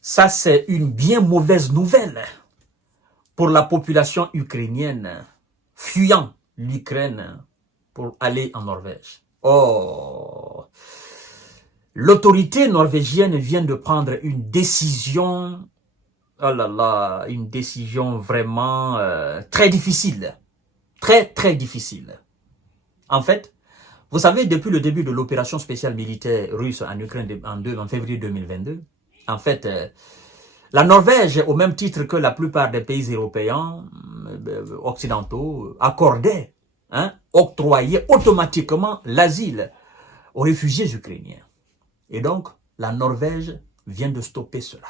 Ça, c'est une bien mauvaise nouvelle pour la population ukrainienne fuyant l'Ukraine pour aller en Norvège. Oh, l'autorité norvégienne vient de prendre une décision, oh là là, une décision vraiment très difficile, très difficile. En fait, vous savez, depuis le début de l'opération spéciale militaire russe en Ukraine en février 2022, en fait, la Norvège, au même titre que la plupart des pays européens occidentaux, accordait, octroyait automatiquement l'asile aux réfugiés ukrainiens. Et donc, la Norvège vient de stopper cela.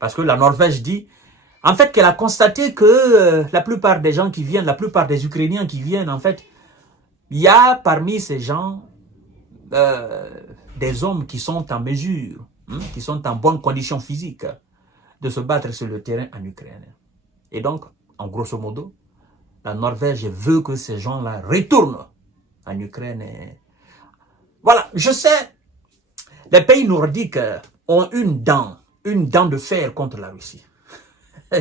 Parce que la Norvège dit, en fait, qu'elle a constaté que la plupart des gens qui viennent, la plupart des Ukrainiens qui viennent, en fait, il y a parmi ces gens des hommes qui sont en mesure, qui sont en bonne condition physique de se battre sur le terrain en Ukraine. Et donc, en grosso modo, la Norvège veut que ces gens-là retournent en Ukraine. Voilà, je sais, les pays nordiques ont une dent de fer contre la Russie.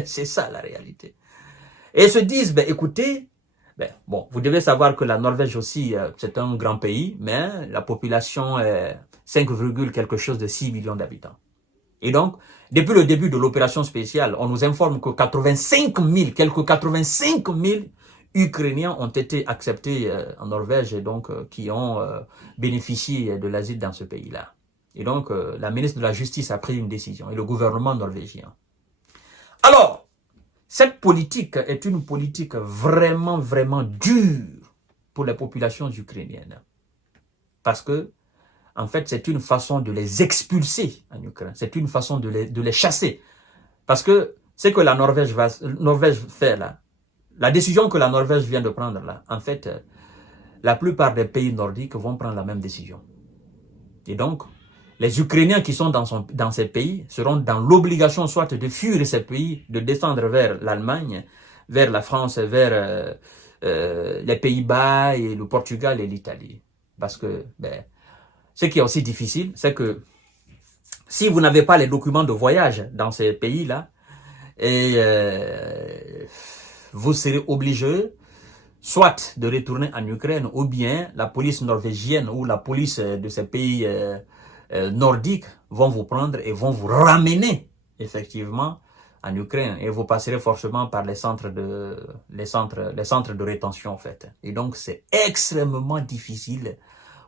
C'est ça la réalité. Et ils se disent, ben, écoutez, bon, vous devez savoir que la Norvège aussi, c'est un grand pays, mais la population est 5, quelque chose de 6 millions d'habitants. Et donc, depuis le début de l'opération spéciale, on nous informe que 85 000 Ukrainiens ont été acceptés en Norvège et donc qui ont bénéficié de l'asile dans ce pays-là. Et donc, la ministre de la Justice a pris une décision et le gouvernement norvégien. Alors, cette politique est une politique vraiment dure pour les populations ukrainiennes. Parce que, en fait, c'est une façon de les expulser en Ukraine. C'est une façon de les chasser. Parce que ce que la Norvège fait là, la décision que la Norvège vient de prendre là, en fait, la plupart des pays nordiques vont prendre la même décision. Et donc, les Ukrainiens qui sont dans ces pays seront dans l'obligation soit de fuir ces pays, de descendre vers l'Allemagne, vers la France, vers les Pays-Bas et le Portugal et l'Italie. Parce que, ce qui est aussi difficile, c'est que si vous n'avez pas les documents de voyage dans ces pays-là, vous serez obligé soit de retourner en Ukraine, ou bien la police norvégienne ou la police de ces pays nordiques vont vous prendre et vont vous ramener effectivement en Ukraine et vous passerez forcément par les centres de rétention en fait. Et donc c'est extrêmement difficile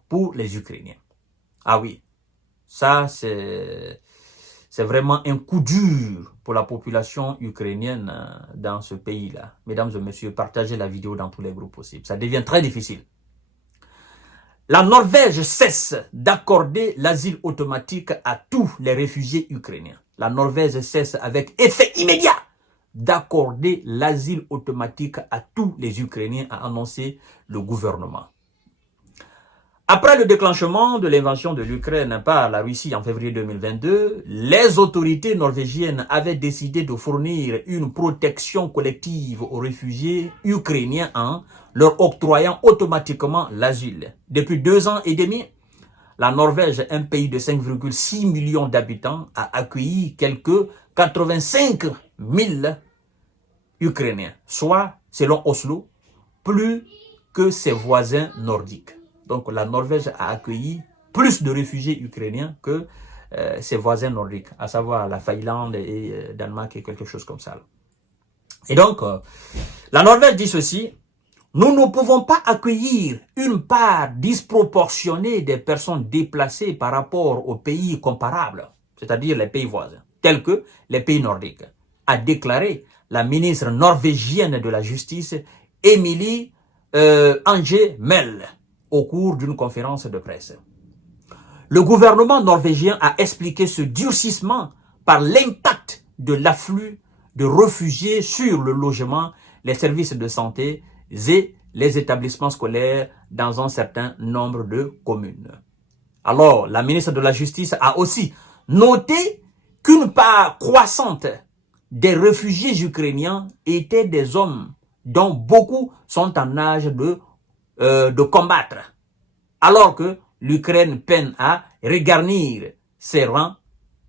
pour les Ukrainiens. Ah oui, ça c'est vraiment un coup dur pour la population ukrainienne dans ce pays-là. Mesdames et messieurs, partagez la vidéo dans tous les groupes possibles. Ça devient très difficile. La Norvège cesse d'accorder l'asile automatique à tous les réfugiés ukrainiens. La Norvège cesse avec effet immédiat d'accorder l'asile automatique à tous les Ukrainiens, a annoncé le gouvernement. Après le déclenchement de l'invasion de l'Ukraine par la Russie en février 2022, les autorités norvégiennes avaient décidé de fournir une protection collective aux réfugiés ukrainiens en leur octroyant automatiquement l'asile. Depuis 2 ans et demi, la Norvège, un pays de 5,6 millions d'habitants, a accueilli quelques 85 000 Ukrainiens, soit, selon Oslo, plus que ses voisins nordiques. Donc la Norvège a accueilli plus de réfugiés ukrainiens que ses voisins nordiques, à savoir la Finlande et Danemark et quelque chose comme ça. Et donc, la Norvège dit ceci: nous ne pouvons pas accueillir une part disproportionnée des personnes déplacées par rapport aux pays comparables, c'est-à-dire les pays voisins, tels que les pays nordiques, a déclaré la ministre norvégienne de la Justice, Emilie Enger-Mehl, au cours d'une conférence de presse. Le gouvernement norvégien a expliqué ce durcissement par l'impact de l'afflux de réfugiés sur le logement, les services de santé et les établissements scolaires dans un certain nombre de communes. Alors, la ministre de la Justice a aussi noté qu'une part croissante des réfugiés ukrainiens étaient des hommes dont beaucoup sont en âge de combattre, alors que l'Ukraine peine à regarnir ses rangs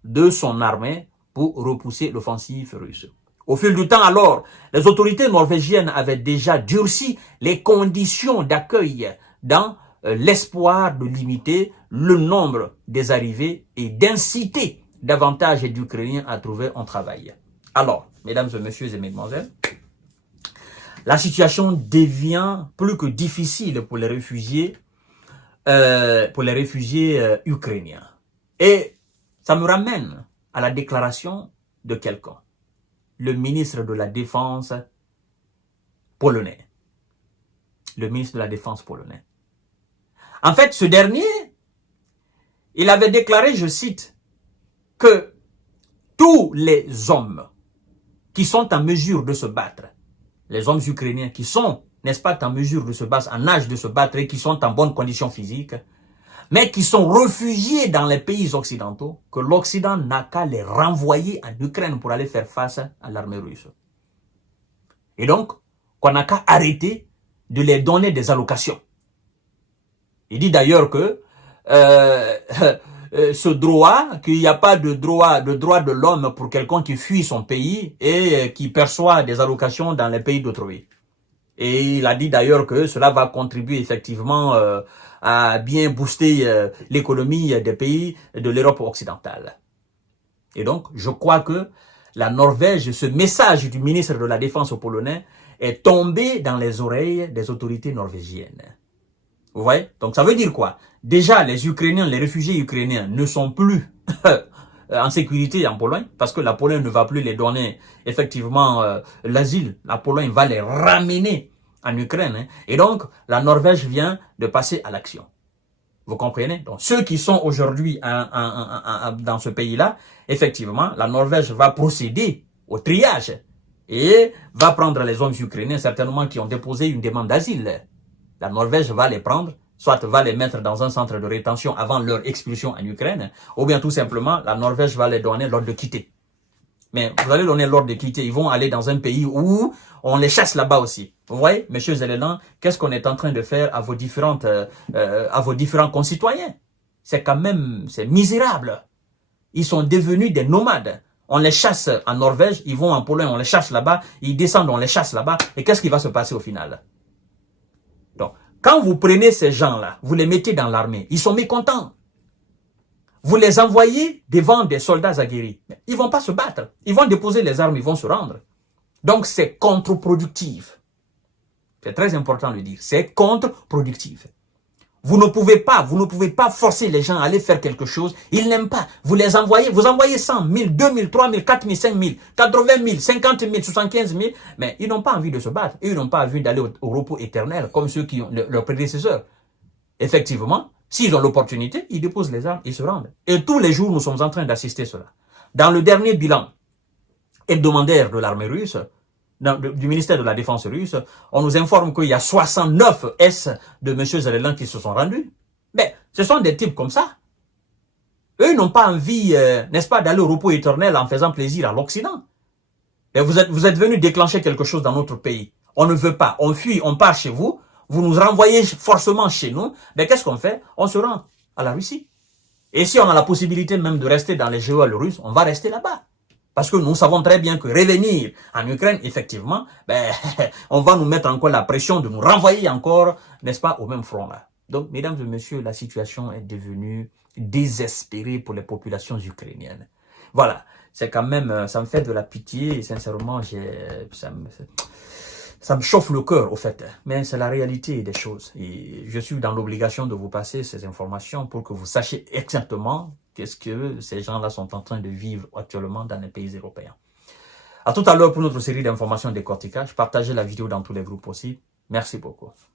de son armée pour repousser l'offensive russe. Au fil du temps, alors, les autorités norvégiennes avaient déjà durci les conditions d'accueil dans l'espoir de limiter le nombre des arrivées et d'inciter davantage d'Ukrainiens à trouver un travail. Alors, mesdames et messieurs et mesdemoiselles, la situation devient plus que difficile pour les réfugiés ukrainiens. Et ça me ramène à la déclaration de quelqu'un, le ministre de la Défense polonais. Le ministre de la Défense polonais. En fait, ce dernier, il avait déclaré, je cite, que tous les hommes qui sont en mesure de se battre, les hommes ukrainiens qui sont, n'est-ce pas, en mesure de se battre, en âge de se battre et qui sont en bonne condition physique, mais qui sont réfugiés dans les pays occidentaux, que l'Occident n'a qu'à les renvoyer en Ukraine pour aller faire face à l'armée russe. Et donc, qu'on n'a qu'à arrêter de les donner des allocations. Il dit d'ailleurs que ce droit, qu'il n'y a pas de droit de l'homme pour quelqu'un qui fuit son pays et qui perçoit des allocations dans les pays d'autrui. Et il a dit d'ailleurs que cela va contribuer effectivement à bien booster l'économie des pays de l'Europe occidentale. Et donc, je crois que la Norvège, ce message du ministre de la Défense polonais est tombé dans les oreilles des autorités norvégiennes. Vous voyez? Donc, ça veut dire quoi? Déjà, les Ukrainiens, les réfugiés ukrainiens ne sont plus en sécurité en Pologne parce que la Pologne ne va plus les donner effectivement l'asile. La Pologne va les ramener en Ukraine. Hein. Et donc, la Norvège vient de passer à l'action. Vous comprenez? Donc, ceux qui sont aujourd'hui dans ce pays-là, effectivement, la Norvège va procéder au triage et va prendre les hommes ukrainiens, certainement qui ont déposé une demande d'asile. La Norvège va les prendre, soit va les mettre dans un centre de rétention avant leur expulsion en Ukraine, ou bien tout simplement, la Norvège va les donner l'ordre de quitter. Mais vous allez donner l'ordre de quitter, ils vont aller dans un pays où on les chasse là-bas aussi. Vous voyez, messieurs et mesdames, qu'est-ce qu'on est en train de faire à vos différents concitoyens? C'est quand même, c'est misérable. Ils sont devenus des nomades. On les chasse en Norvège, ils vont en Pologne, on les chasse là-bas, ils descendent, on les chasse là-bas. Et qu'est-ce qui va se passer au final? Donc, quand vous prenez ces gens-là, vous les mettez dans l'armée, ils sont mécontents. Vous les envoyez devant des soldats aguerris. Ils ne vont pas se battre. Ils vont déposer les armes, ils vont se rendre. Donc, c'est contre-productif. C'est très important de le dire. C'est contre-productif. Vous ne pouvez pas forcer les gens à aller faire quelque chose. Ils n'aiment pas. Vous les envoyez, vous envoyez 100, 1000, 2000, 3000, 4000, 5000, 80 000, 50 000, 75 000, mais ils n'ont pas envie de se battre. Ils n'ont pas envie d'aller au repos éternel comme ceux qui ont leurs prédécesseurs. Effectivement, s'ils ont l'opportunité, ils déposent les armes, ils se rendent. Et tous les jours, nous sommes en train d'assister cela. Dans le dernier bilan hebdomadaire de l'armée russe, du ministère de la Défense russe, on nous informe qu'il y a 69 S de M. Zelensky qui se sont rendus. Mais ce sont des types comme ça. Eux n'ont pas envie, n'est-ce pas, d'aller au repos éternel en faisant plaisir à l'Occident. Vous êtes venus déclencher quelque chose dans notre pays. On ne veut pas, on fuit, on part chez vous, vous nous renvoyez forcément chez nous. Mais qu'est-ce qu'on fait? On se rend à la Russie. Et si on a la possibilité même de rester dans les géoles russes, on va rester là-bas. Parce que nous savons très bien que revenir en Ukraine, effectivement, on va nous mettre encore la pression de nous renvoyer encore, n'est-ce pas, au même front-là. Donc, mesdames et messieurs, la situation est devenue désespérée pour les populations ukrainiennes. C'est quand même, ça me fait de la pitié et sincèrement, ça me chauffe le cœur, au fait. Mais c'est la réalité des choses. Et je suis dans l'obligation de vous passer ces informations pour que vous sachiez exactement qu'est-ce que ces gens-là sont en train de vivre actuellement dans les pays européens. À tout à l'heure pour notre série d'informations décortiquage. Partagez la vidéo dans tous les groupes possibles. Merci beaucoup.